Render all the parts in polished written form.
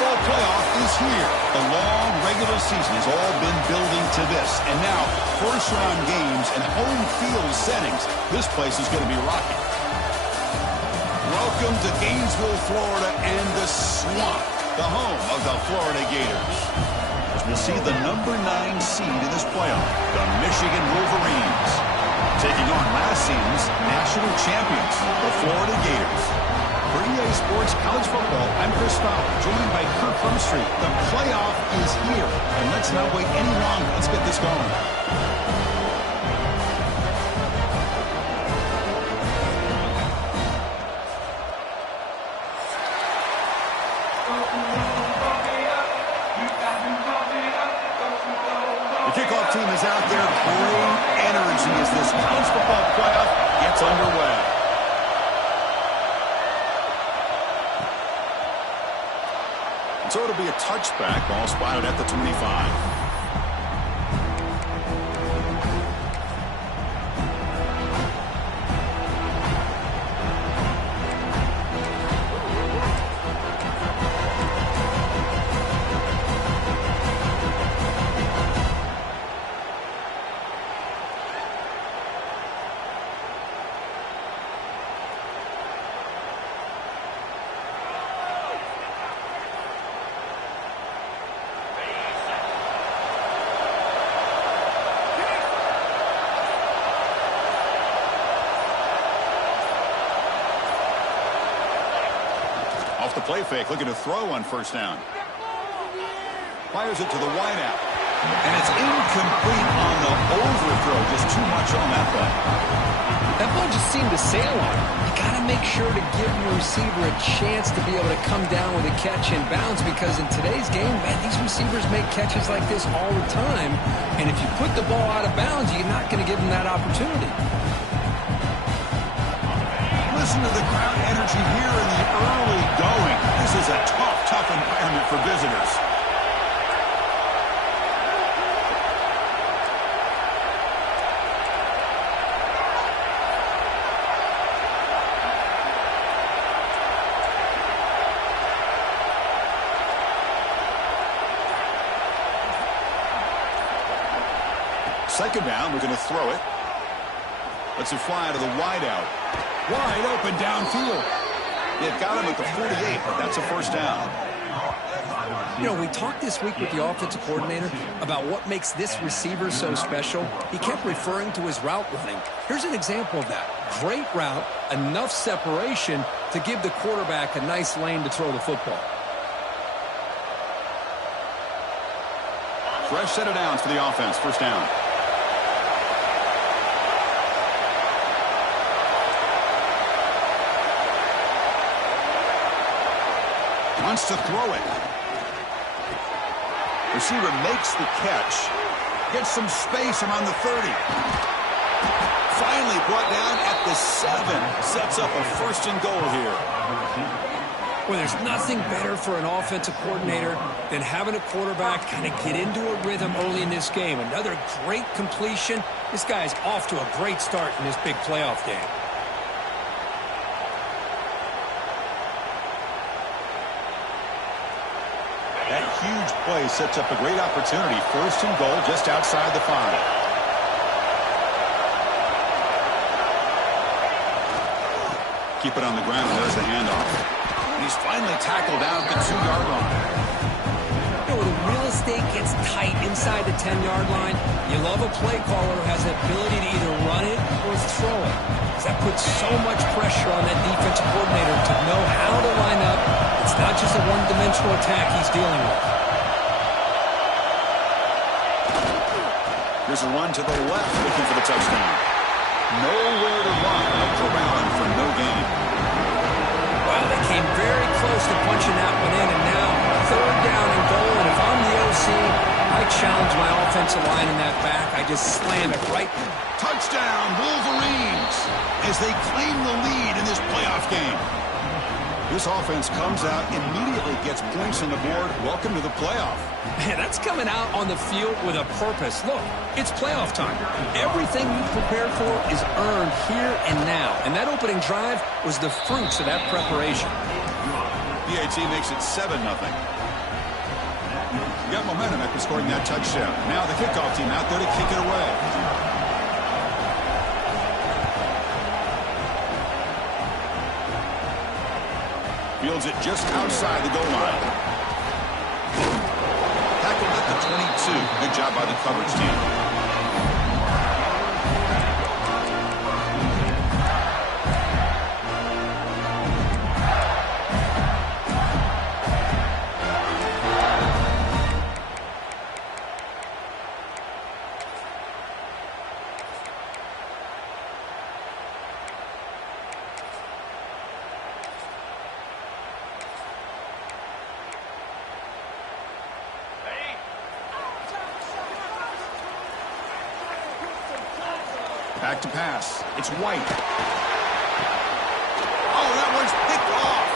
football playoff is here. The long regular season has all been building to this. And now, first-round games and home field settings. This place is going to be rocking. Welcome to Gainesville, Florida, and the Swamp, the home of the Florida Gators. As we'll see the number 9 seed in this playoff, the Michigan Wolverines, taking on last season's national champions, the Florida Gators. For EA Sports College Football, I'm Chris Fowler, joined by Kirk Plumstreet. The playoff is here, and let's not wait any longer. Let's get this going. The kickoff team is out there. Great energy as this college football playoff gets underway. So it'll be a touchback, ball spotted at the 25. Off the play fake, looking to throw on first down. Fires it to the wideout. And it's incomplete on the overthrow. Just too much on that play. That ball just seemed to sail on him. You got to make sure to give your receiver a chance to be able to come down with a catch and bounce, because in today's game, man, these receivers make catches like this all the time. And if you put the ball out of bounds, you're not going to give them that opportunity. Listen to the crowd energy here in the early going. This is a tough environment for visitors. Second down, we're going to throw it. Lets it fly to the wideout. Wide open downfield. It got him at the 48, but that's a first down. You know, we talked this week with the offensive coordinator about what makes this receiver so special. He kept referring to his route running. Here's an example of that. Great route, enough separation to give the quarterback a nice lane to throw the football. Fresh set of downs for the offense. First down. Wants to throw it. Receiver makes the catch. Gets some space around the 30. Finally brought down at the 7. Sets up a first and goal here. Well, there's nothing better for an offensive coordinator than having a quarterback kind of get into a rhythm early in this game. Another great completion. This guy's off to a great start in this big playoff game. That huge play sets up a great opportunity. First and goal just outside the 5. Keep it on the ground. There's the handoff. And he's finally tackled down at the 2-yard line. You know, when the real estate gets tight inside the 10-yard line, you love a play caller who has the ability to either run it or throw it. Because that puts so much pressure on that defensive coordinator to know how to line up. It's not just a one-dimensional attack he's dealing with. Here's a run to the left, looking for the touchdown. Nowhere to run. Up around for no gain. Well, they came very close to punching that one in, and now third down and goal. And if I'm the OC, I challenge my offensive line in that back. I just slam it right. Touchdown, Wolverines, as they claim the lead in this playoff game. This offense comes out, immediately gets points on the board. Welcome to the playoff. Man, that's coming out on the field with a purpose. Look, it's playoff time. Everything you prepared for is earned here and now. And that opening drive was the fruits of that preparation. PAT makes it 7-0. Got momentum after scoring that touchdown. Now the kickoff team out there to kick it away. Fields it just outside the goal line. Tackled at the 22. Good job by the coverage team. Back to pass. It's White. Oh, that one's picked off.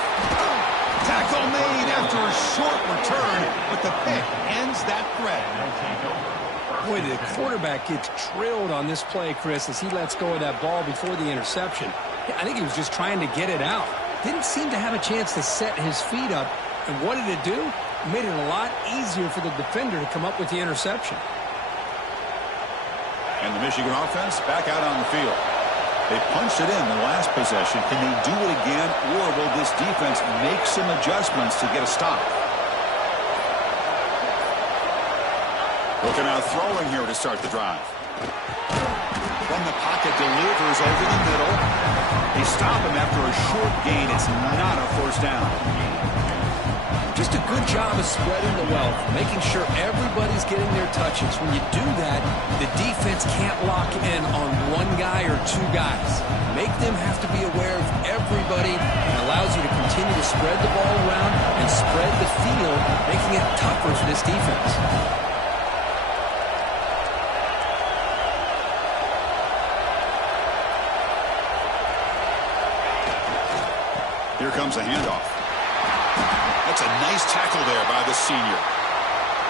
Tackle made after a short return, but the pick ends that threat. Boy, the quarterback gets drilled on this play, Chris, as he lets go of that ball before the interception. I think he was just trying to get it out. Didn't seem to have a chance to set his feet up. And what did it do? It made it a lot easier for the defender to come up with the interception. And the Michigan offense back out on the field. They punched it in the last possession. Can they do it again, or will this defense make some adjustments to get a stop? Looking out throwing here to start the drive. From the pocket, delivers over the middle. They stop him after a short gain. It's not a first down. Just a good job of spreading the wealth, making sure everybody's getting their touches. When you do that, the defense can't lock in on one guy or two guys. Make them have to be aware of everybody, and allows you to continue to spread the ball around and spread the field, making it tougher for this defense. Here comes a handoff. That's a nice tackle there by the senior.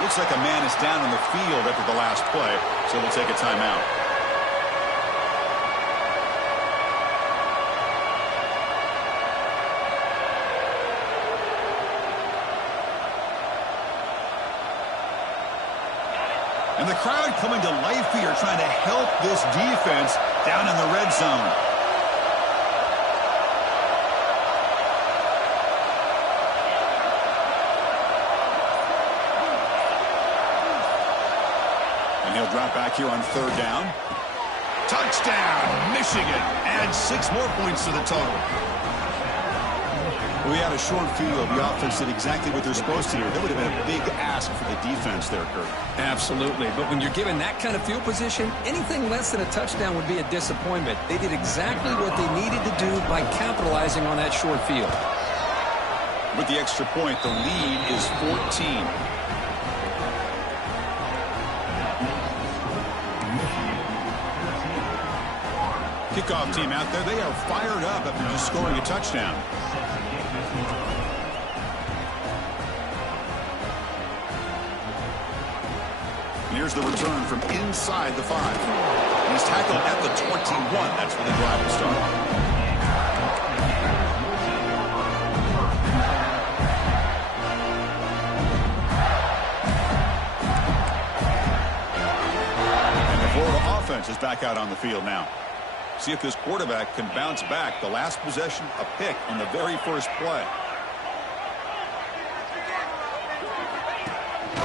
Looks like a man is down on the field after the last play, so they'll take a timeout. And the crowd coming to life here, trying to help this defense down in the red zone. He'll drop back here on third down. Touchdown, Michigan. And 6 more points to the total. We had a short field. The offense did exactly what they're supposed to do. That would have been a big ask for the defense there, Kurt. Absolutely. But when you're given that kind of field position, anything less than a touchdown would be a disappointment. They did exactly what they needed to do by capitalizing on that short field. With the extra point, the lead is 14. Kickoff team out there. They are fired up after just scoring a touchdown. And here's the return from inside the 5. He's tackled at the 21. That's where the drive will start. And the Florida offense is back out on the field now. See if this quarterback can bounce back. The last possession, a pick on the very first play.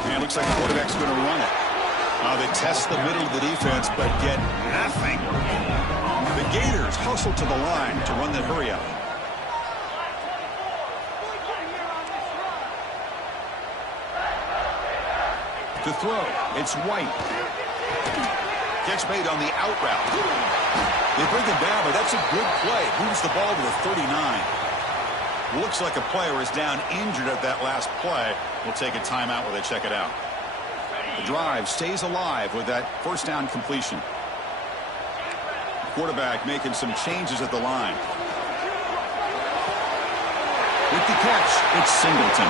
And it looks like the quarterback's going to run it. They test the middle of the defense, but get nothing. The Gators hustle to the line to run the hurry up. To throw, it's White. Catch made on the out route. They bring him down, but that's a good play. Moves the ball to the 39. Looks like a player is down injured at that last play. We'll take a timeout while they check it out. The drive stays alive with that first down completion. Quarterback making some changes at the line. With the catch, it's Singleton.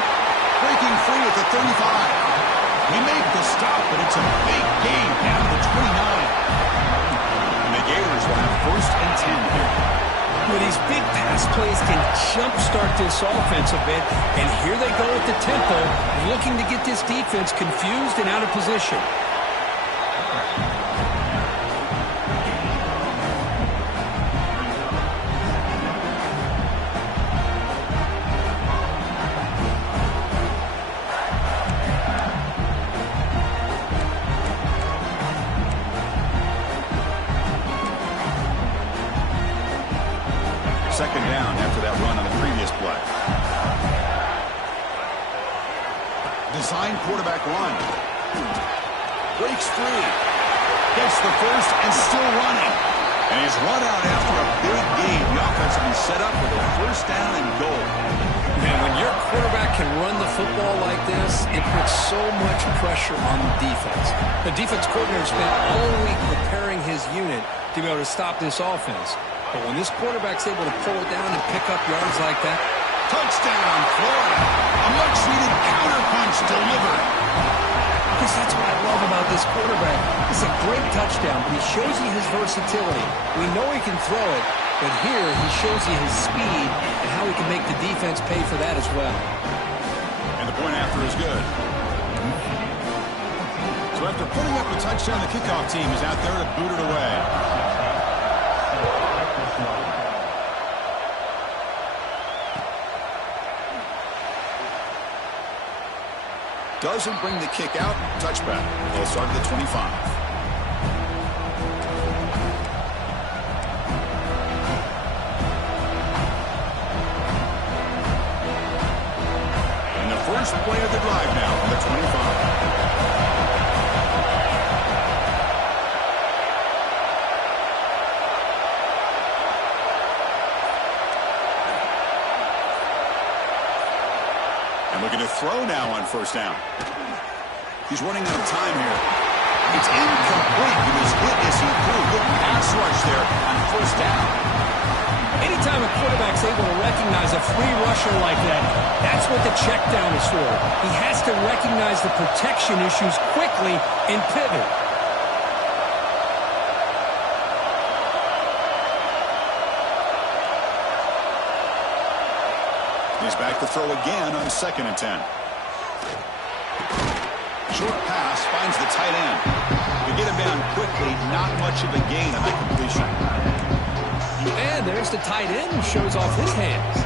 Breaking free at the 35. He made the stop, but it's a big gain down to the 29. And the Gators will have 1st and 10 here. With these big pass plays can jumpstart this offense a bit, and here they go at the tempo, looking to get this defense confused and out of position. Second down after that run on the previous play. Design quarterback run. Breaks free. Gets the first and still running. And he's run out after a big gain. The offense will be set up with a first down and goal. Man, when your quarterback can run the football like this, it puts so much pressure on the defense. The defense coordinator spent all week preparing his unit to be able to stop this offense. But when this quarterback's able to pull it down and pick up yards like that, touchdown, Florida. A much-needed counterpunch delivered. Because that's what I love about this quarterback. It's a great touchdown, but he shows you his versatility. We know he can throw it, but here he shows you his speed and how he can make the defense pay for that as well. And the point after is good. So after putting up a touchdown, the kickoff team is out there to boot it away. Doesn't bring the kick out. Touchback. They'll start at the 25. And the first play of the drive now from the 25. Looking to throw now on first down. He's running out of time here. It's incomplete. He was hit as he threw. Good pass rush there on first down. Anytime a quarterback's able to recognize a free rusher like that, that's what the check down is for. He has to recognize the protection issues quickly and pivot. He's back to throw again on 2nd and 10. Short pass finds the tight end. To get him down quickly, not much of a gain on that completion. And there's the tight end who shows off his hands.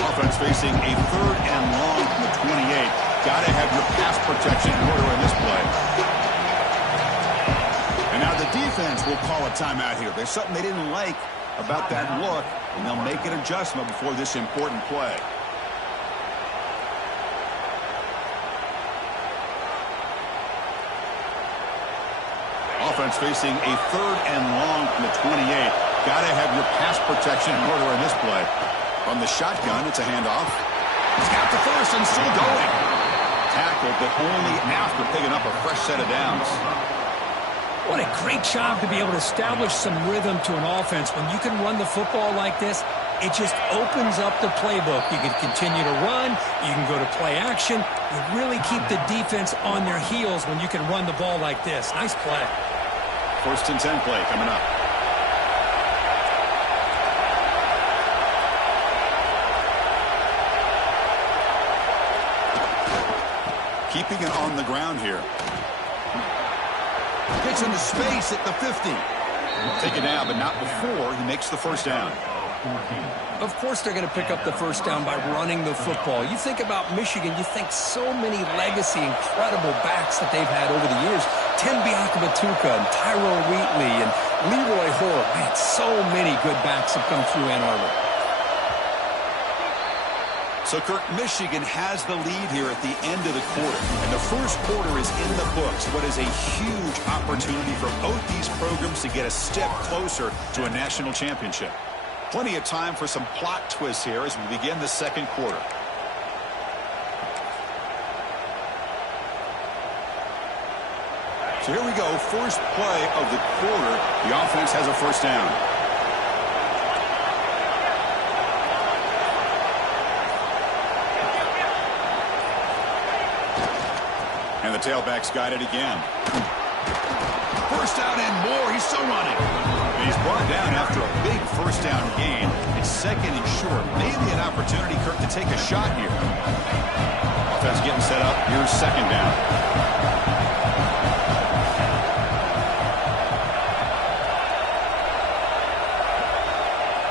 Offense facing a 3rd and long from the 28. Got to have your pass protection in order in this play. And now the defense will call a timeout here. There's something they didn't like about that look, and they'll make an adjustment before this important play. Offense facing a 3rd and long from the 28. Got to have your pass protection in order in this play. From the shotgun, it's a handoff. He's got the first and still going. Tackled, but only after picking up a fresh set of downs. What a great job to be able to establish some rhythm to an offense. When you can run the football like this, it just opens up the playbook. You can continue to run. You can go to play action. You really keep the defense on their heels when you can run the ball like this. Nice play. 1st and 10 play coming up. Keeping it on the ground here. Gets into space at the 50. Take it now, but not before he makes the first down. Of course they're going to pick up the first down by running the football. You think about Michigan, you think so many legacy, incredible backs that they've had over the years. Tim Biakabatuka and Tyrone Wheatley and Leroy Hoare. Man, so many good backs have come through Ann Arbor. So, Kirk, Michigan has the lead here at the end of the quarter. And the first quarter is in the books. What is a huge opportunity for both these programs to get a step closer to a national championship. Plenty of time for some plot twists here as we begin the second quarter. So here we go. First play of the quarter. The offense has a first down. And the tailback's got it again. First down and more. He's still running. And he's brought down after a big first down gain. It's second and short. Maybe an opportunity, Kirk, to take a shot here. Offense getting set up. Here's second down.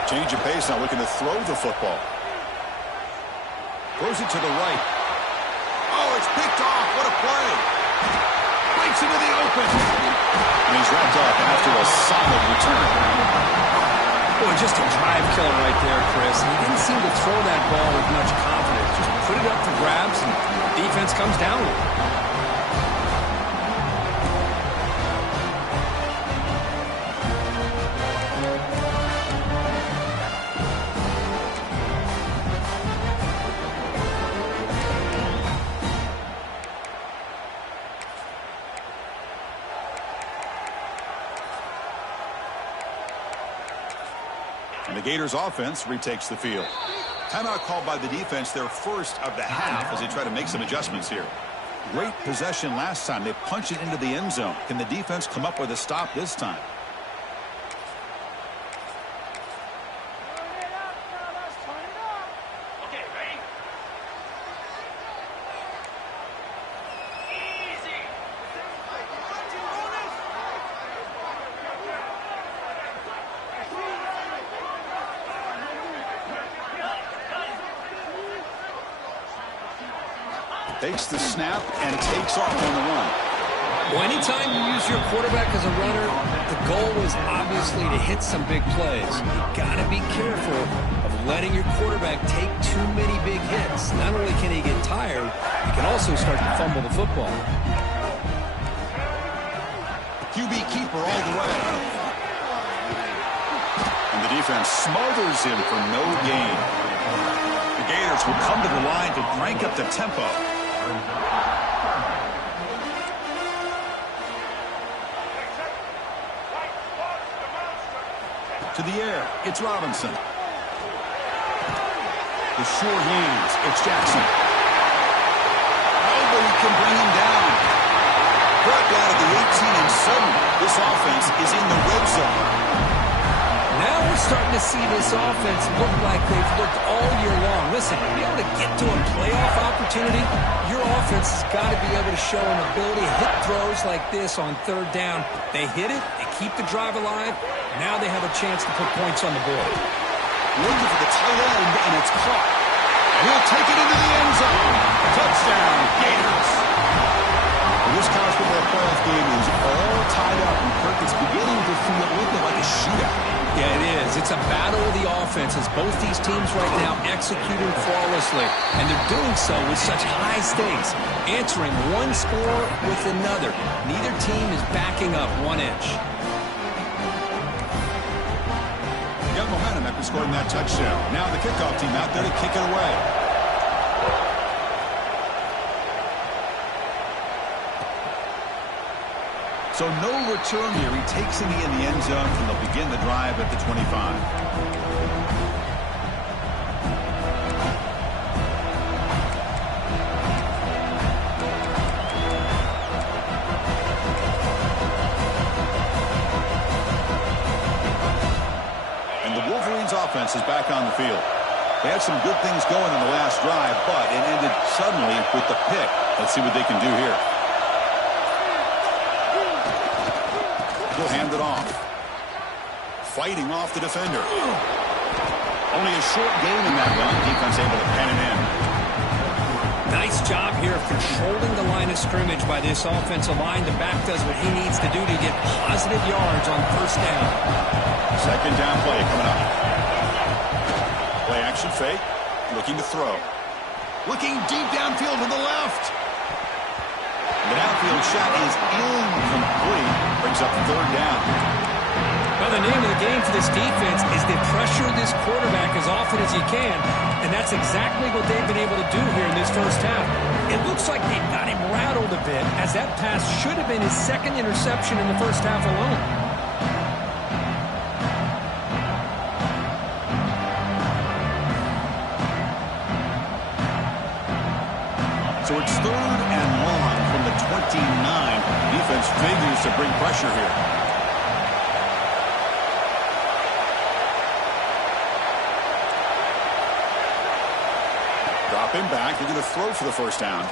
Change of pace, now looking to throw the football. Throws it to the right. Oh, it's picked off. What a play. Breaks into the open. And he's wrapped up after a solid return. Boy, just a drive killer right there, Chris. He didn't seem to throw that ball with much confidence. Just put it up for grabs, and defense comes down with it. And the Gators offense retakes the field. Timeout called by the defense, their first of the half, as they try to make some adjustments here. Great possession last time. They punch it into the end zone. Can the defense come up with a stop this time? Takes the snap and takes off on the run. Well, anytime you use your quarterback as a runner, the goal is obviously to hit some big plays. You've got to be careful of letting your quarterback take too many big hits. Not only can he get tired, he can also start to fumble the football. QB keeper all the way. And the defense smothers him for no gain. The Gators will come to the line to crank up the tempo. To the air, it's Robinson. The sure hands, it's Jackson. Nobody can bring him down. Brought down at the 18, and suddenly this offense is in the red zone. Now we're starting to see this offense look like they've looked all year long. Listen, to be able to get to a playoff opportunity, your offense has got to be able to show an ability to hit throws like this on third down. They hit it, they keep the drive alive. Now they have a chance to put points on the board. Looking for the tight end, and it's caught. He'll take it into the end zone. Touchdown, Gators. This college football playoff game is all tied up, and Kirk, it's beginning to feel a little bit like a shootout. Yeah, it is. It's a battle of the offenses. Both these teams right now executing flawlessly, and they're doing so with such high stakes, answering one score with another. Neither team is backing up 1 inch. Got momentum after scoring that touchdown. Now the kickoff team out there to kick it away. So no return here. He takes it in the end zone, and they'll begin the drive at the 25. And the Wolverines offense is back on the field. They had some good things going in the last drive, but it ended suddenly with the pick. Let's see what they can do here. He'll hand it off. Fighting off the defender. Only a short gain in that run. Defense able to pen it in. Nice job here of controlling the line of scrimmage by this offensive line. The back does what he needs to do to get positive yards on first down. Second down play coming up. Play action fake. Looking to throw. Looking deep downfield to the left. The downfield shot is incomplete. Brings up third down. Well, the name of the game for this defense is to pressure this quarterback as often as you can, and that's exactly what they've been able to do here in this first half. It looks like they've got him rattled a bit, as that pass should have been his second interception in the first half alone. So it's third and long from the Defense figures to bring pressure here. Drop him back. They're going to throw for the first down.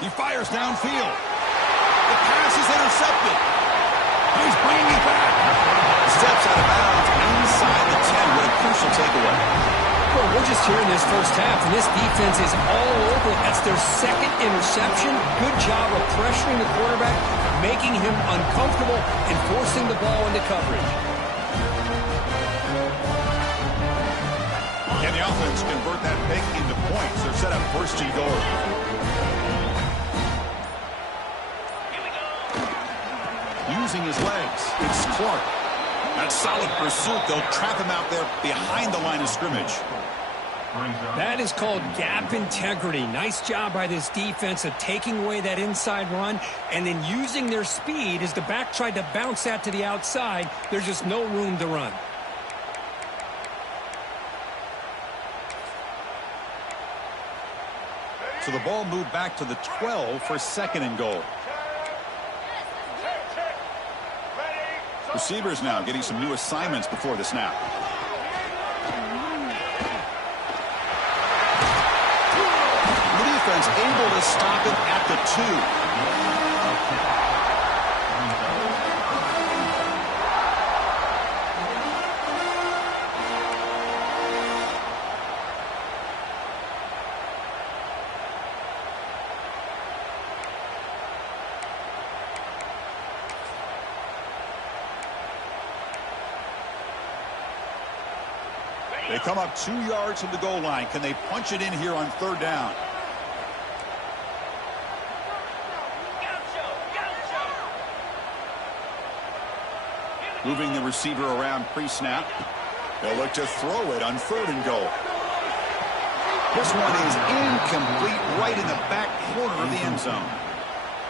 He fires downfield. The pass is intercepted. He's bringing it back. Steps out of bounds inside the 10. What a crucial takeaway. Well, we're just here in this first half, and this defense is all over. That's their second interception. Good job of pressuring the quarterback, making him uncomfortable, and forcing the ball into coverage. Can the offense convert that pick into points? They're set up first and goal. Using his legs, it's Clark. That solid pursuit. They'll trap him out there behind the line of scrimmage. That is called gap integrity. Nice job by this defense of taking away that inside run and then using their speed as the back tried to bounce that to the outside. There's just no room to run. So the ball moved back to the 12 for second and goal. Receivers now getting some new assignments before the snap. The defense able to stop it at the 2. They come up 2 yards from the goal line. Can they punch it in here on third down? Moving the receiver around pre-snap. They'll look to throw it on third and goal. This one is incomplete, right in the back corner of the end zone.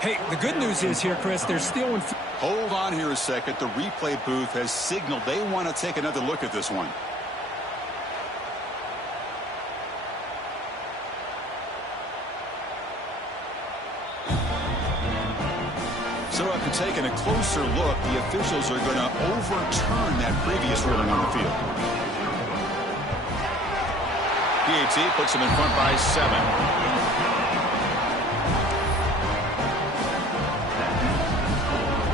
Hey, the good news is here, Chris, they're still in. Hold on here a second. The replay booth has signaled they want to take another look at this one. So after taking a closer look, the officials are going to overturn that previous ruling on the field. PAT puts them in front by 7.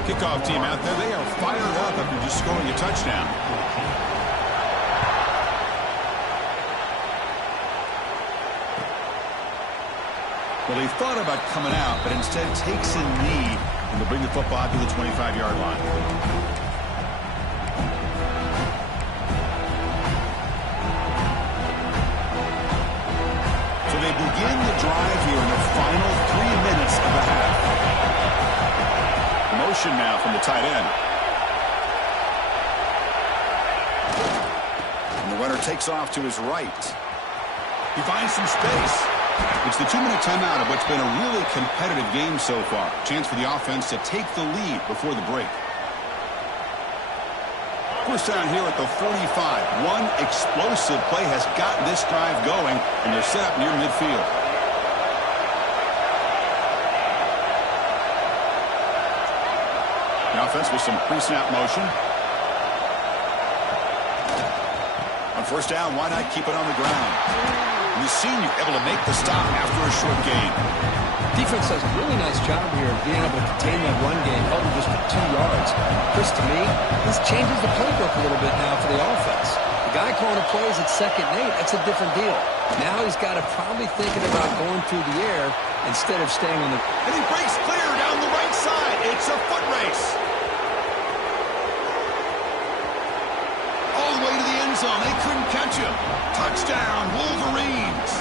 Kickoff team out there, they are fired up after just scoring a touchdown. Well, he thought about coming out, but instead takes a knee and to bring the football to the 25-yard line. So they begin the drive here in the final 3 minutes of the half. Motion now from the tight end. And the runner takes off to his right. He finds some space. It's the 2-minute timeout of what's been a really competitive game so far. Chance for the offense to take the lead before the break. First down here at the 45. One explosive play has gotten this drive going, and they're set up near midfield. The offense with some pre-snap motion. On first down, why not keep it on the ground? And the senior able to make the stop after a short gain. Defense does a really nice job here of being able to contain that run game, held him just for 2 yards. Chris, to me, this changes the playbook a little bit now for the offense. The guy calling the plays at 2nd and 8, that's a different deal. Now he's got to probably thinking about going through the air instead of staying on the... And he breaks clear down the right side. It's a foot race. All the way to the end zone. They couldn't catch him. Touchdown, Wolverines.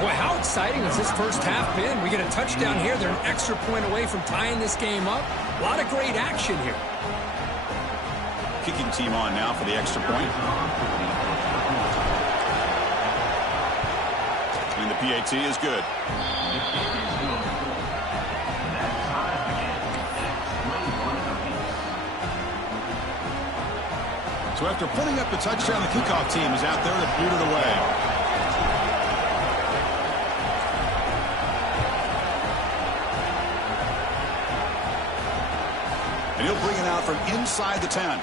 Boy, how exciting has this first half been? We get a touchdown here. They're an extra point away from tying this game up. A lot of great action here. Kicking team on now for the extra point. And the PAT is good. So after putting up the touchdown, the kickoff team is out there to boot it away. And he'll bring it out from inside the 10.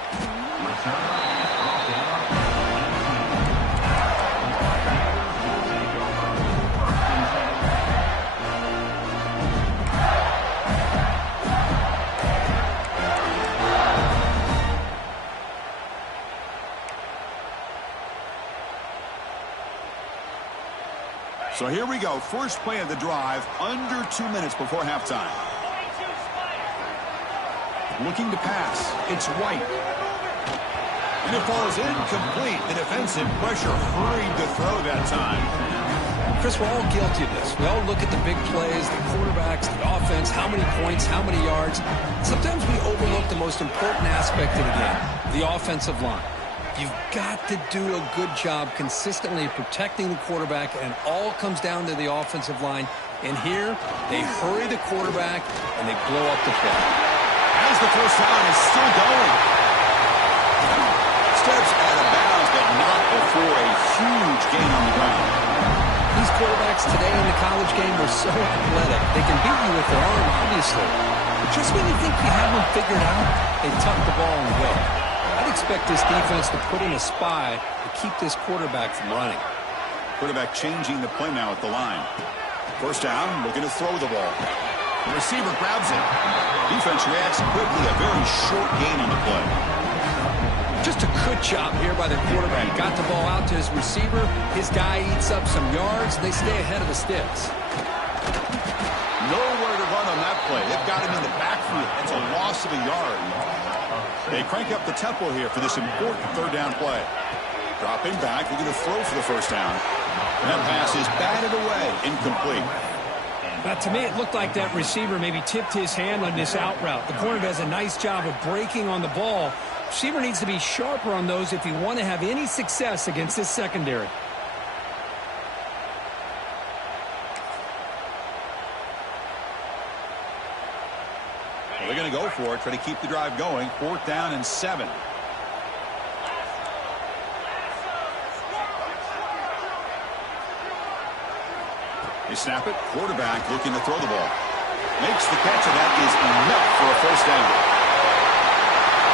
So here we go. First play of the drive, under 2 minutes before halftime. Looking to pass. It's White. And it falls incomplete. The defensive pressure hurried to throw that time. Chris, we're all guilty of this. We all look at the big plays, the quarterbacks, the offense, how many points, how many yards. Sometimes we overlook the most important aspect of the game, the offensive line. You've got to do a good job consistently protecting the quarterback, and it all comes down to the offensive line. And here, they hurry the quarterback, and they blow up the play. As the first down is still going. Steps out of bounds, but not before a huge gain on the ground. These quarterbacks today in the college game are so athletic. They can beat you with their arm, obviously. But just when you think you have them figured out, they tuck the ball and go. I'd expect this defense to put in a spy to keep this quarterback from running. Quarterback changing the play now at the line. First down, looking to throw the ball. The receiver grabs it. Defense reacts quickly, a very short gain on the play. Just a good job here by the quarterback. Got the ball out to his receiver. His guy eats up some yards. They stay ahead of the sticks. Nowhere to run on that play. They've got him in the backfield. It's a loss of a yard. They crank up the tempo here for this important third down play. Dropping back, looking to throw for the first down. And that pass is batted away, incomplete. Now, to me, it looked like that receiver maybe tipped his hand on this out route. The corner does a nice job of breaking on the ball. Receiver needs to be sharper on those if you want to have any success against this secondary. Well, they're going to go for it, try to keep the drive going. 4th down and 7. They snap it. Quarterback looking to throw the ball. Makes the catch, and that is enough for a first down.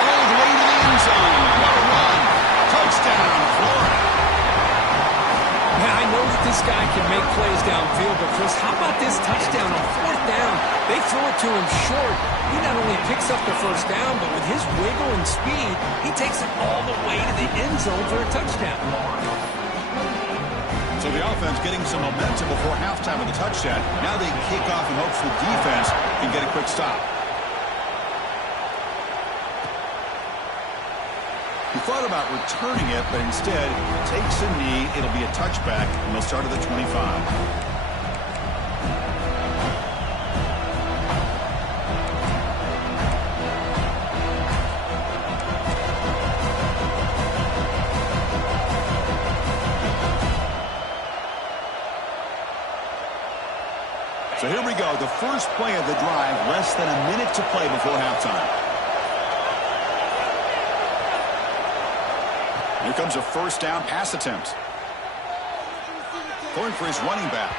All the way to the end zone. What a run. Touchdown, Florida. Yeah, I know that this guy can make plays downfield, but Chris, how about this touchdown on 4th down? They throw it to him short. He not only picks up the first down, but with his wiggle and speed, he takes it all the way to the end zone for a touchdown. So the offense getting some momentum before halftime with the touchdown. Now they kick off in hopes the defense can get a quick stop. He thought about returning it, but instead takes a knee. It'll be a touchback, and they'll start at the 25. So here we go, the first play of the drive, less than a minute to play before halftime. Here comes a first down pass attempt. Going for his running back.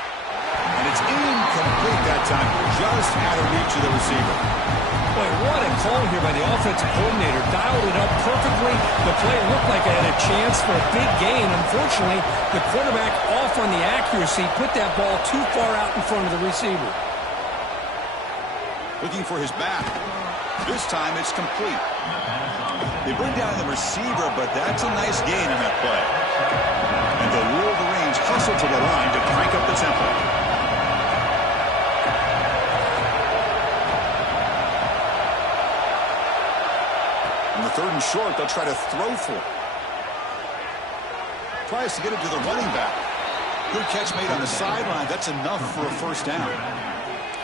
And it's incomplete that time, just out of reach of the receiver. Boy, what a call here by the offensive coordinator. Dialed it up perfectly. The play looked like it had a chance for a big gain. Unfortunately, the quarterback off on the accuracy, put that ball too far out in front of the receiver. Looking for his back. This time it's complete. They bring down the receiver, but that's a nice gain on that play. And the Wolverines hustle to the line to crank up the tempo. On the 3rd and short, they'll try to throw for it. Tries to get it to the running back. Good catch made on the sideline. That's enough for a first down.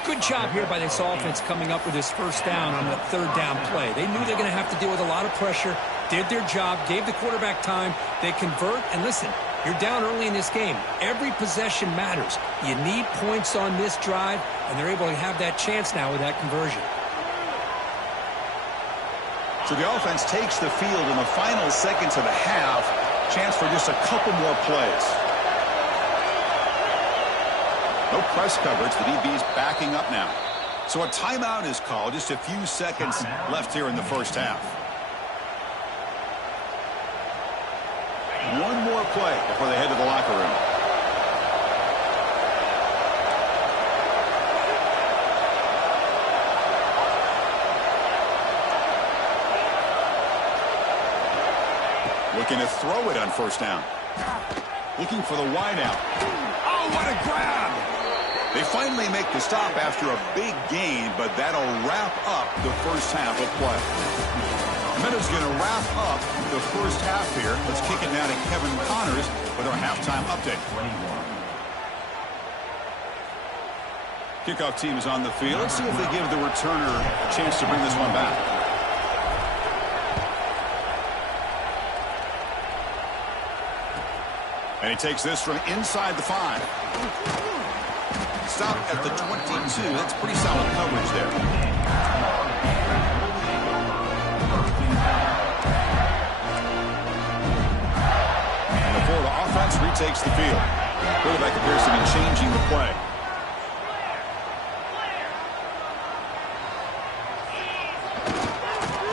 Good job here by this offense coming up with this first down on the 3rd down play. They knew they're going to have to deal with a lot of pressure, did their job, gave the quarterback time. They convert, and listen, you're down early in this game. Every possession matters. You need points on this drive, and they're able to have that chance now with that conversion. So the offense takes the field in the final seconds of the half. Chance for just a couple more plays. No press coverage. The DB's backing up now. So a timeout is called. Just a few seconds left here in the first half. One more play before they head to the locker room. Looking to throw it on first down. Looking for the wideout. Oh, what a grab! They finally make the stop after a big gain, but that'll wrap up the first half of play. Meadows going to wrap up the first half here. Let's kick it now to Kevin Connors with our halftime update. Kickoff team is on the field. Let's see if they give the returner a chance to bring this one back. And he takes this from inside the 5. Stop at the 22. That's pretty solid coverage there. And the Florida offense retakes the field. Quarterback appears to be changing the play.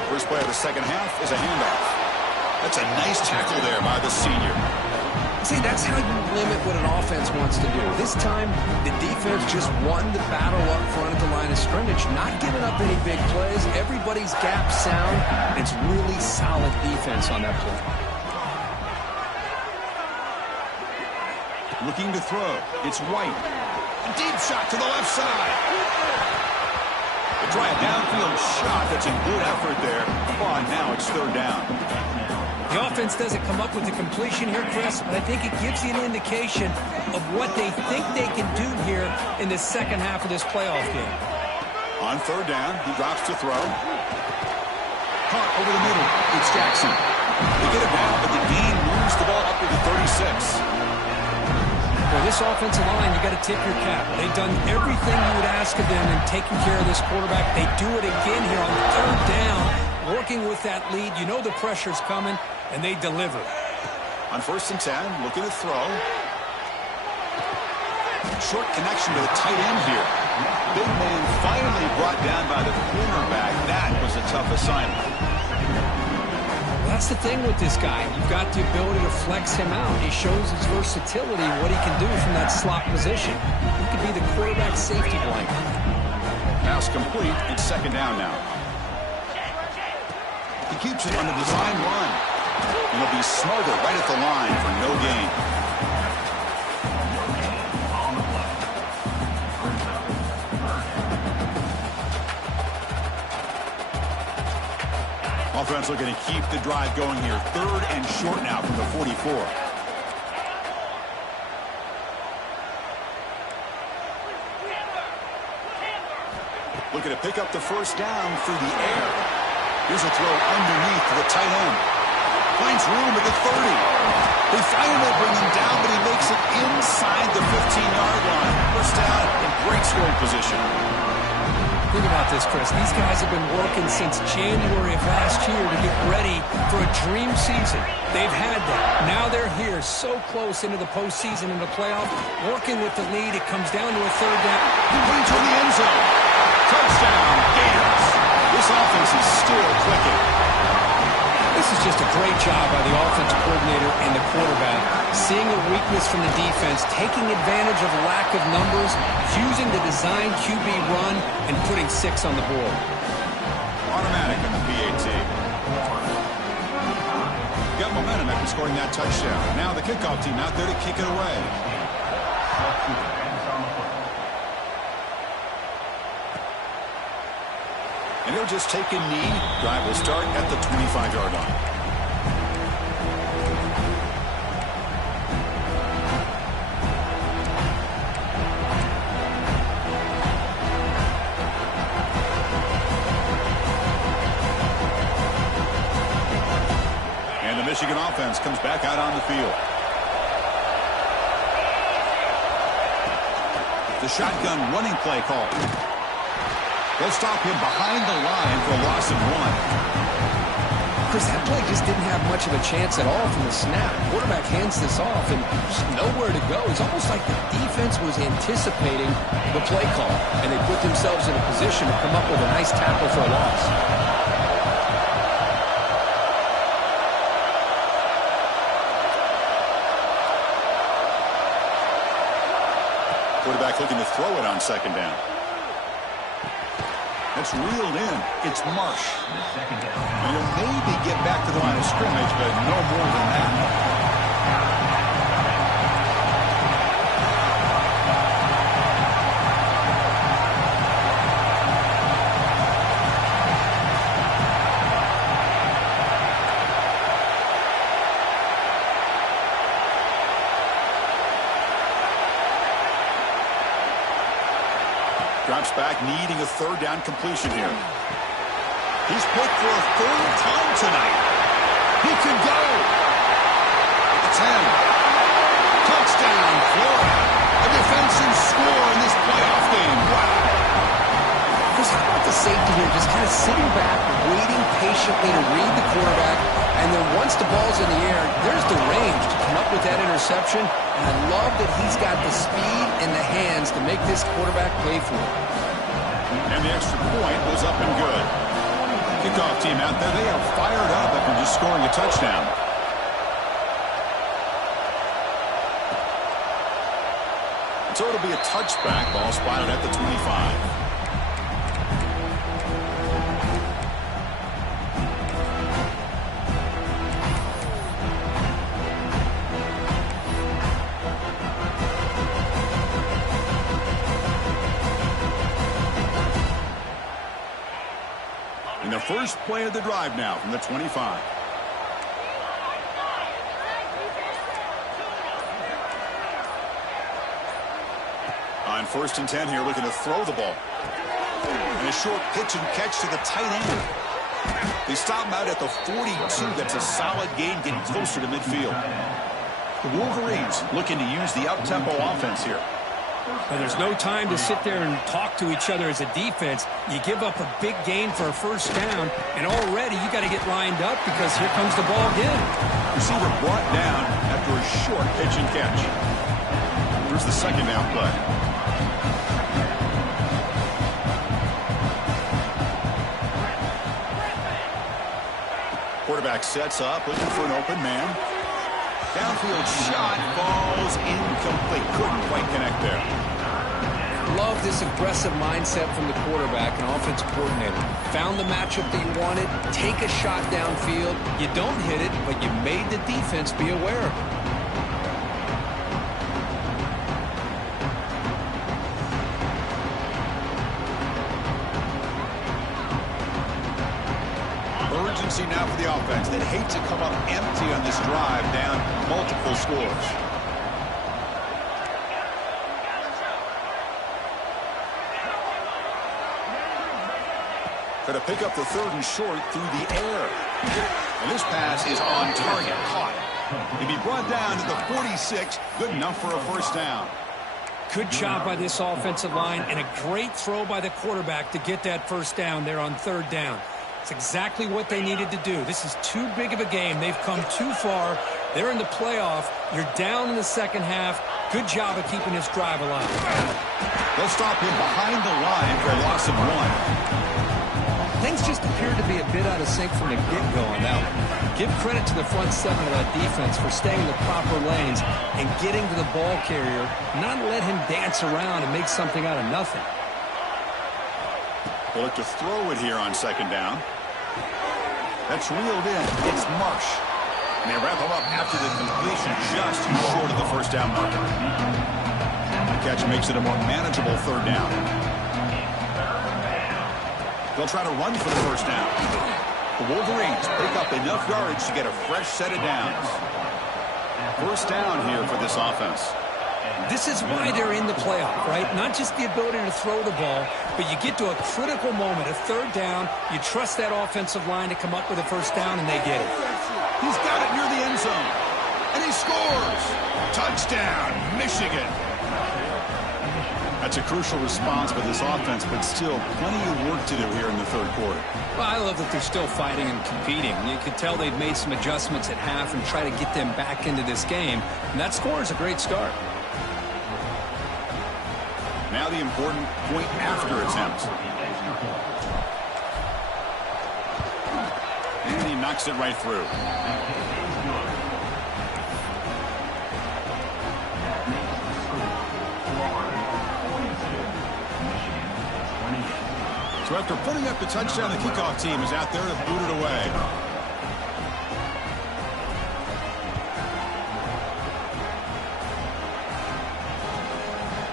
First play of the second half is a handoff. That's a nice tackle there by the senior. See, that's how you limit what an offense wants to do. This time, the defense just won the battle up front at the line of scrimmage, not giving up any big plays. Everybody's gap sound. It's really solid defense on that play. Looking to throw. It's White. A deep shot to the left side. They try a downfield shot. That's a good effort there. Oh, now it's third down. The offense doesn't come up with the completion here, Chris, but I think it gives you an indication of what they think they can do here in the second half of this playoff game. On third down, he drops to throw. Caught over the middle. It's Jackson. They get it down, but the gain moves the ball up to the 36. Well, this offensive line, you got to tip your cap. They've done everything you would ask of them in taking care of this quarterback. They do it again here on third down, working with that lead. You know the pressure's coming, and they deliver. On 1st and 10, looking to throw. Short connection to the tight end here. Big man finally brought down by the cornerback. That was a tough assignment. That's the thing with this guy. You've got the ability to flex him out. He shows his versatility, what he can do from that slot position. He could be the quarterback safety blanket. Pass complete. It's second down now. He keeps it on the design run. And he'll be smarter right at the line for no gain. Offense looking to keep the drive going here. Third and short now from the 44. Looking to pick up the first down through the air. Here's a throw underneath to the tight end. Finds room at the 30. They finally bring him down, but he makes it inside the 15-yard line. First down in great scoring position. Think about this, Chris. These guys have been working since January of last year to get ready for a dream season. They've had that. Now they're here, so close into the postseason and the playoff, working with the lead. It comes down to a third down. Going toward the end zone. Touchdown, Gators. This offense is still clicking. This is just a great job by the offensive coordinator and the quarterback, seeing a weakness from the defense, taking advantage of lack of numbers, using the design QB run, and putting 6 on the board. Automatic in the PAT. Got momentum after scoring that touchdown. Now the kickoff team out there to kick it away. And he'll just take a knee. Drive will start at the 25-yard line. And the Michigan offense comes back out on the field. The shotgun running play call. They'll stop him behind the line for a loss of 1. Chris, that play just didn't have much of a chance at all from the snap. Quarterback hands this off and just nowhere to go. It's almost like the defense was anticipating the play call, and they put themselves in a position to come up with a nice tackle for a loss. Quarterback looking to throw it on second down. That's reeled in. It's Marsh. And he'll maybe get back to the line of scrimmage, but no more than that. Drops back, needing a third down completion here. He's put for a third time tonight. He can go. The 10. Touchdown, Florida. A defensive score in this playoff game. Wow. Chris, how about the safety here? Just kind of sitting back, waiting patiently to read the quarterback. And then once the ball's in the air, there's the range to come up with that interception. And I love that he's got the speed and the hands to make this quarterback pay for it. And the extra point was up and good. Kickoff team out there, they are fired up after just scoring a touchdown. So it'll be a touchback, ball spotted at the 25. And the first play of the drive now from the 25. On 1st and 10 here, looking to throw the ball. And a short pitch and catch to the tight end. They stop him out at the 42. That's a solid gain, getting closer to midfield. The Wolverines looking to use the up-tempo offense here. Well, there's no time to sit there and talk to each other as a defense. You give up a big gain for a first down, and already you got to get lined up because here comes the ball again. Receiver brought down after a short pitch and catch. Here's the second down play. Quarterback sets up, looking for an open man. Downfield shot falls incomplete. Couldn't quite connect there. Love this aggressive mindset from the quarterback and offensive coordinator. Found the matchup that you wanted. Take a shot downfield. You don't hit it, but you made the defense be aware of it. Urgency now for the offense. They'd hate to come up empty on this drive, down multiple scores. Going to pick up the 3rd and short through the air. And this pass is on target, caught. He'll be brought down to the 46, good enough for a first down. Good job by this offensive line and a great throw by the quarterback to get that first down there on 3rd down. It's exactly what they needed to do. This is too big of a game. They've come too far. They're in the playoff. You're down in the second half. Good job of keeping this drive alive. They'll stop him behind the line for a loss of 1. Things just appeared to be a bit out of sync from the get-go on that one. Give credit to the front 7 of that defense for staying in the proper lanes and getting to the ball carrier, not let him dance around and make something out of nothing. They'll look to throw it here on 2nd down. That's reeled in. It's Marsh. And they wrap him up after the completion, just short of the first down marker. The catch makes it a more manageable 3rd down. They'll try to run for the first down. The Wolverines pick up enough yards to get a fresh set of downs. First down here for this offense. This is why they're in the playoff, right? Not just the ability to throw the ball, but you get to a critical moment, a 3rd down. You trust that offensive line to come up with a first down, and they get it. He's got it near the end zone. And he scores. Touchdown, Michigan. That's a crucial response by this offense, but still plenty of work to do here in the third quarter. Well, I love that they're still fighting and competing. You can tell they've made some adjustments at half and try to get them back into this game. And that score is a great start. Now the important point after attempt. And he knocks it right through. So after putting up the touchdown, the kickoff team is out there to boot it away.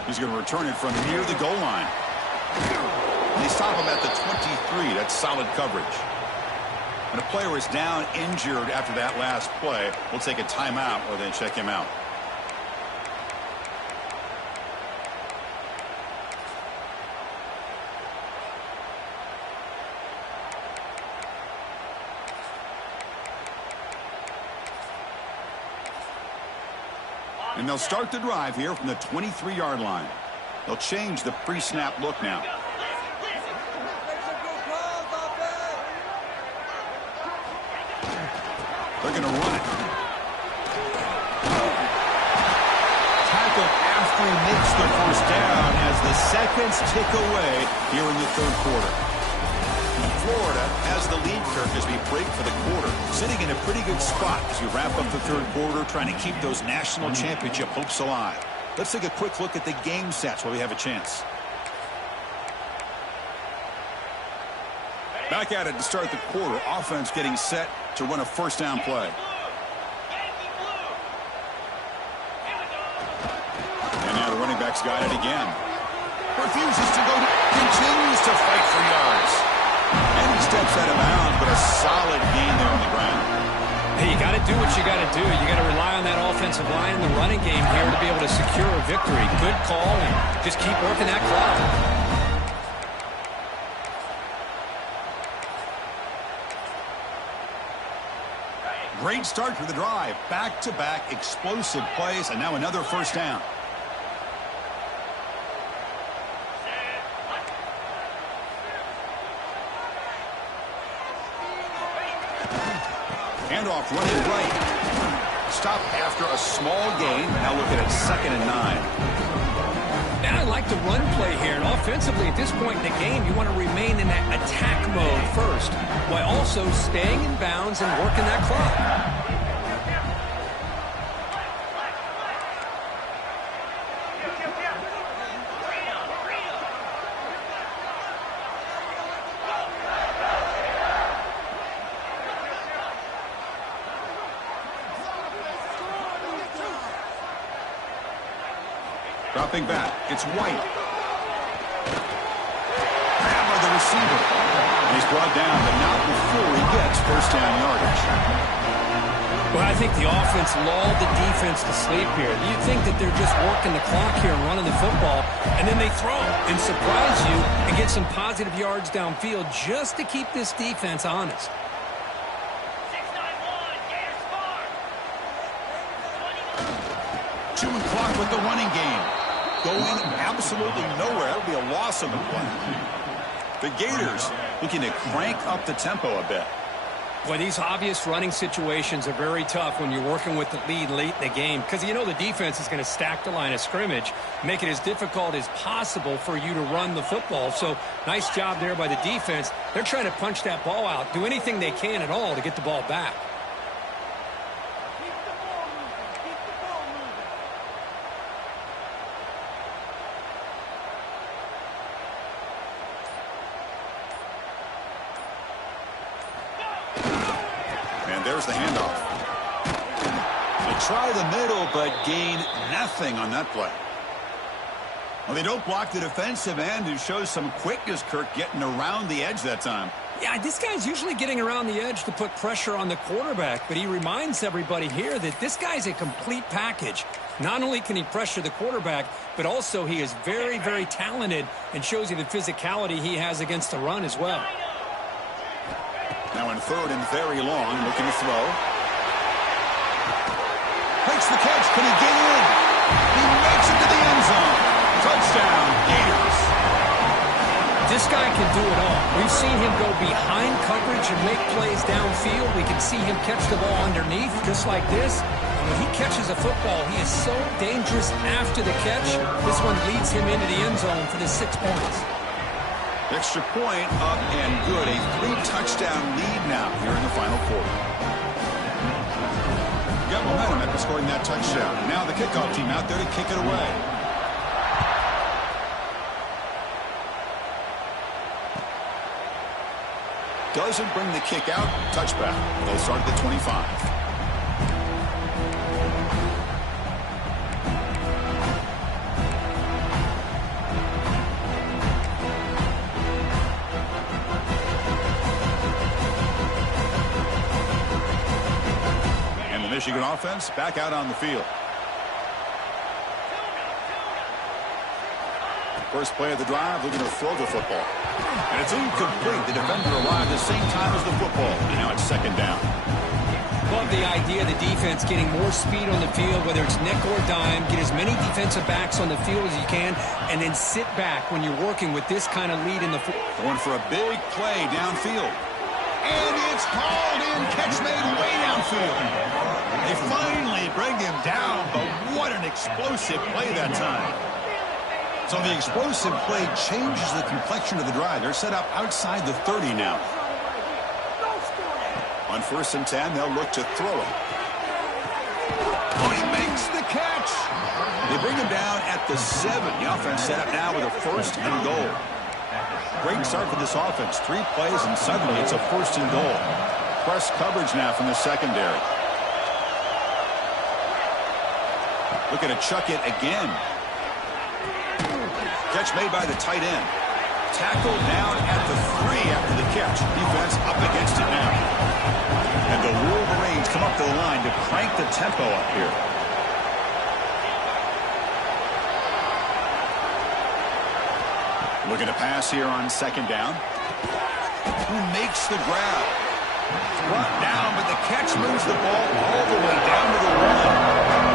He's going to return it from near the goal line. They stop him at the 23. That's solid coverage. When a player is down injured after that last play, we'll take a timeout or then check him out. And they'll start the drive here from the 23-yard line. They'll change the pre-snap look now. They're going to run it. Tackle after he makes the first down as the seconds tick away here in the third quarter. Florida has the lead, Kirk, as we break for the quarter. Sitting in a pretty good spot as we wrap up the third quarter, trying to keep those national championship hopes alive. Let's take a quick look at the game stats while we have a chance. Back at it to start the quarter. Offense getting set to run a first down play. And now the running back's got it again. Refuses to go, continues to fight for yards. And he steps out of bounds, but a solid gain there on the ground. Hey, you got to do what you got to do. You got to rely on that offensive line in the running game here to be able to secure a victory. Good call, and just keep working that clock. Great start for the drive. Back-to-back explosive plays, and now another first down. Handoff running right. Stop after a small gain. Now looking at 2nd and 9. And I like the run play here. And offensively, at this point in the game, you want to remain in that attack mode first, while also staying in bounds and working that clock. Dropping back, it's White. Grab by the receiver. And he's brought down, but not before he gets first down yardage. Well, I think the offense lulled the defense to sleep here. You'd think that they're just working the clock here and running the football, and then they throw and surprise you and get some positive yards downfield just to keep this defense honest. Chewing clock with the running game. Going absolutely nowhere. That would be a loss on the play. The Gators looking to crank up the tempo a bit. Boy, these obvious running situations are very tough when you're working with the lead late in the game, because you know the defense is going to stack the line of scrimmage, make it as difficult as possible for you to run the football. So nice job there by the defense. They're trying to punch that ball out, do anything they can at all to get the ball back. There's the handoff. They try the middle, but gain nothing on that play. Well, they don't block the defensive end, who shows some quickness, Kirk, getting around the edge that time. Yeah, this guy's usually getting around the edge to put pressure on the quarterback, but he reminds everybody here that this guy's a complete package. Not only can he pressure the quarterback, but also he is very, very talented and shows you the physicality he has against the run as well. Now in 3rd and very long, looking to throw. Makes the catch. Can he get in? He makes it to the end zone. can do it all. We've seen him go behind coverage and make plays downfield. We can see him catch the ball underneath, just like this. And when he catches a football, he is so dangerous after the catch. This one leads him into the end zone for the 6 points. Extra point up and good. A 3-touchdown lead now here in the final quarter. Got momentum after scoring that touchdown. Now the kickoff team out there to kick it away. Doesn't bring the kick out. Touchback. They'll start at the 25. And the Michigan offense back out on the field. First play of the drive, looking to throw the football. And it's incomplete. The defender arrived at the same time as the football. And now it's second down. Love the idea of the defense getting more speed on the field, whether it's nickel or dime. Get as many defensive backs on the field as you can, and then sit back when you're working with this kind of lead in the field. Going for a big play downfield. And it's hauled in. Catch made way downfield. They finally bring him down, but what an explosive play that time. So the explosive play changes the complexion of the drive. They're set up outside the 30 now. On 1st and 10, they'll look to throw it. Oh, he makes the catch. They bring him down at the 7. The offense set up now with a 1st and goal. Great start for this offense. 3 plays, and suddenly it's a 1st and goal. Press coverage now from the secondary. Looking to chuck it again. Catch made by the tight end. Tackled down at the 3 after the catch. Defense up against it now. And the Wolverines come up to the line to crank the tempo up here. Looking to pass here on 2nd down. Who makes the grab? Brought down, but the catch moves the ball all the way down to the 1.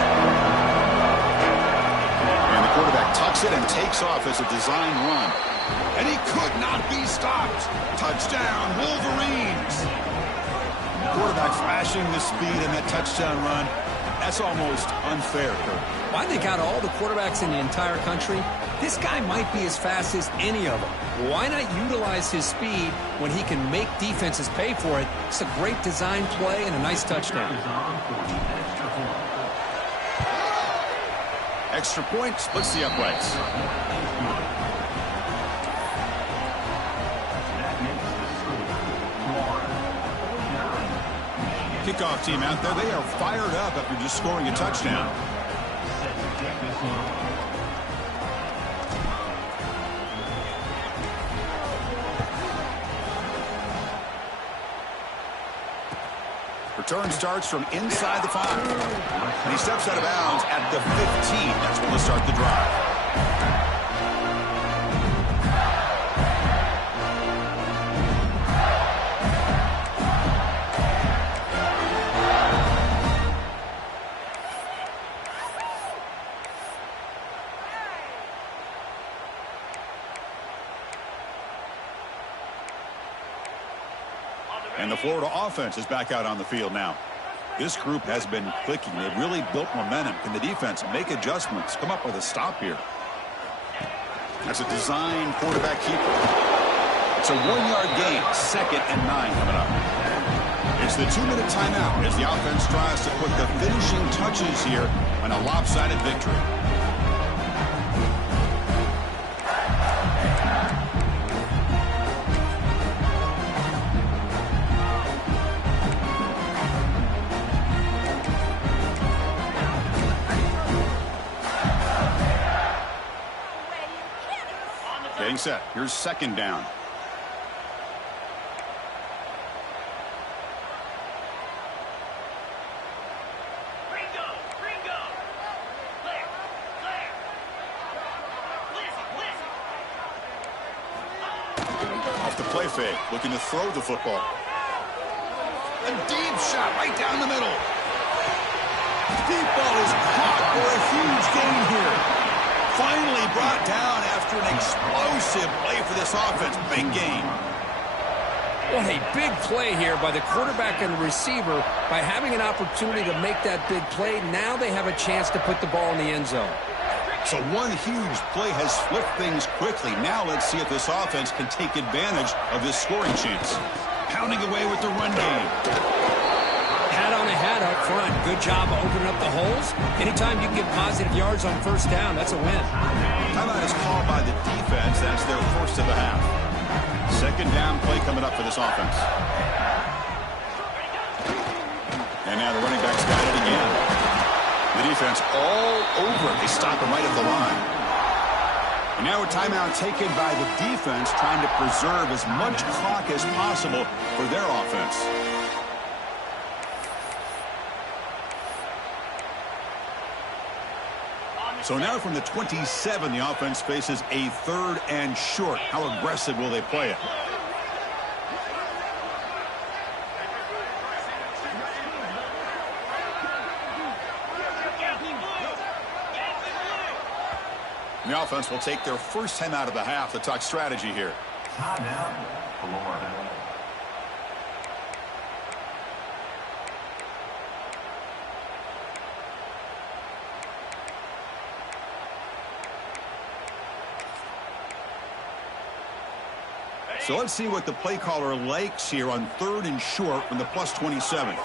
Quarterback tucks it and takes off as a design run. And he could not be stopped. Touchdown, Wolverines. Quarterback flashing the speed in that touchdown run. That's almost unfair, Kurt. Well, I think out of all the quarterbacks in the entire country, this guy might be as fast as any of them. Why not utilize his speed when he can make defenses pay for it? It's a great design play and a nice touchdown. Extra point splits the uprights. Kickoff team out there. They are fired up after just scoring a touchdown. Return starts from inside the 5. And he steps out of bounds at the 15. That's when they'll start the drive. And the Florida offense is back out on the field now. This group has been clicking. They've really built momentum. Can the defense make adjustments? Come up with a stop here. That's a design quarterback keeper. It's a 1-yard gain. 2nd and 9 coming up. It's the 2-minute timeout as the offense tries to put the finishing touches here on a lopsided victory. Getting set. Here's 2nd down. Off the play fake, looking to throw the football. A deep shot right down the middle. Deep ball is caught for a huge gain here. Finally brought down after an explosive explosive play for this offense. Big game. What a big play here by the quarterback and the receiver. By having an opportunity to make that big play, now they have a chance to put the ball in the end zone. So one huge play has flipped things quickly. Now let's see if this offense can take advantage of this scoring chance. Pounding away with the run game. Hat on a hat up front. Good job of opening up the holes. Anytime you can get positive yards on first down, that's a win. Timeout is called by the defense. That's their first of the half. Second down play coming up for this offense. And now the running back's got it again. The defense all over it. They stop him right at the line. And now a timeout taken by the defense, trying to preserve as much clock as possible for their offense. So now from the 27, the offense faces a 3rd and short. How aggressive will they play it? The offense will take their first time out of the half to talk strategy here. Timeout, Florida. So let's see what the play caller likes here on 3rd and short from the plus 27.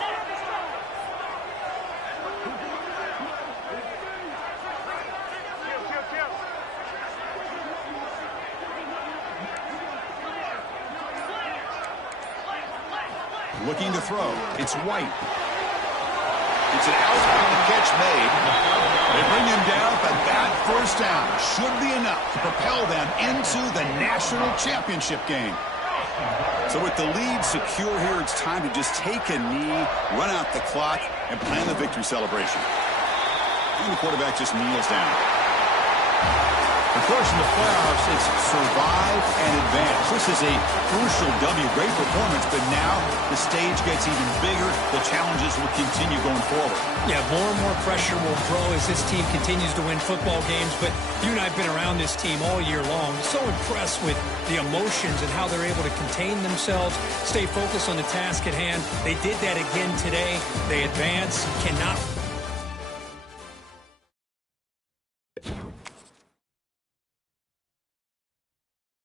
Looking to throw. It's White. It's an out catch made. They bring him down, but that first down should be enough to propel them into the national championship game. So with the lead secure here, it's time to just take a knee, run out the clock, and plan the victory celebration. And the quarterback just kneels down. Of course, in the playoffs, it's survive and advance. This is a crucial W. Great performance, but now the stage gets even bigger. The challenges will continue going forward. Yeah, more and more pressure will grow as this team continues to win football games. But you and I have been around this team all year long. So impressed with the emotions and how they're able to contain themselves, stay focused on the task at hand. They did that again today. They advance, cannot